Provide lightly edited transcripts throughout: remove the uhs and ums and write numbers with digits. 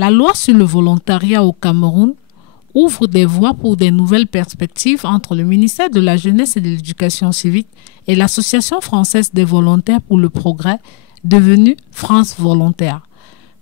La loi sur le volontariat au Cameroun ouvre des voies pour des nouvelles perspectives entre le ministère de la Jeunesse et de l'Éducation civique et l'Association française des volontaires pour le progrès, devenue France Volontaire.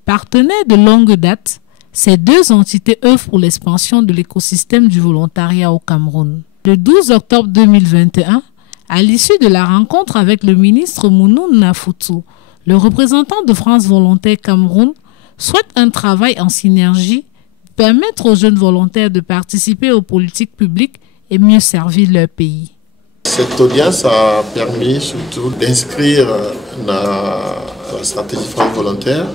Partenaires de longue date, ces deux entités œuvrent pour l'expansion de l'écosystème du volontariat au Cameroun. Le 12 octobre 2021, à l'issue de la rencontre avec le ministre Mounou Nafoutsou, le représentant de France Volontaire Cameroun souhaite un travail en synergie pour permettre aux jeunes volontaires de participer aux politiques publiques et mieux servir leur pays. Cette audience a permis surtout d'inscrire la stratégie France Volontaire,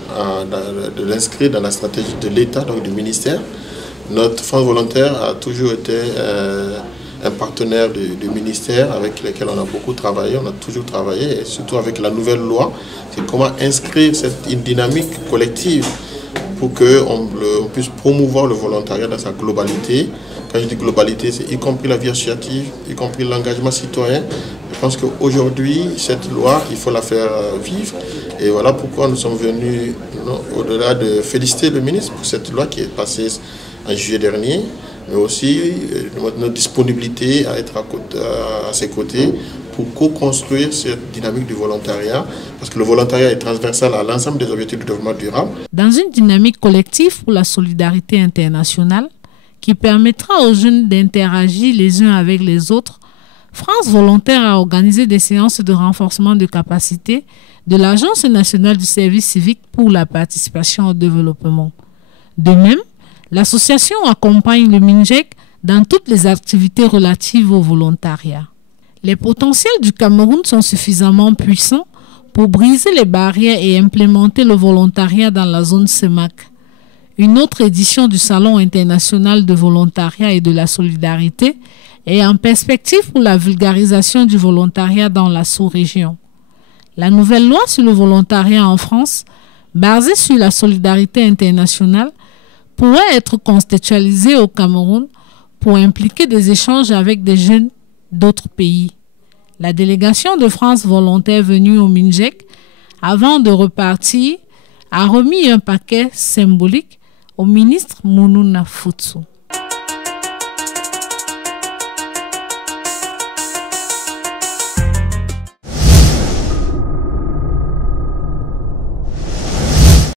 de l'inscrire dans la stratégie de l'État, donc du ministère. Notre France Volontaire a toujours été un partenaire du ministère avec lequel on a beaucoup travaillé, on a toujours travaillé, et surtout avec la nouvelle loi, c'est comment inscrire une dynamique collective pour qu'on puisse promouvoir le volontariat dans sa globalité. Quand je dis globalité, c'est y compris la vie associative, y compris l'engagement citoyen. Je pense qu'aujourd'hui, cette loi, il faut la faire vivre. Et voilà pourquoi nous sommes venus, au-delà de féliciter le ministre pour cette loi qui est passée en juillet dernier, mais aussi notre disponibilité à être à ses côtés pour co-construire cette dynamique du volontariat, parce que le volontariat est transversal à l'ensemble des objectifs de développement durable. Dans une dynamique collective pour la solidarité internationale, qui permettra aux jeunes d'interagir les uns avec les autres, France Volontaire a organisé des séances de renforcement de capacité de l'Agence nationale du service civique pour la participation au développement. De même, l'association accompagne le MINJEC dans toutes les activités relatives au volontariat. Les potentiels du Cameroun sont suffisamment puissants pour briser les barrières et implémenter le volontariat dans la zone CEMAC. Une autre édition du Salon international de volontariat et de la solidarité est en perspective pour la vulgarisation du volontariat dans la sous-région. La nouvelle loi sur le volontariat en France, basée sur la solidarité internationale, pourrait être contextualisée au Cameroun pour impliquer des échanges avec des jeunes d'autres pays. La délégation de France Volontaire venue au MINJEC, avant de repartir, a remis un paquet symbolique au ministre Mounou Nafoutsou.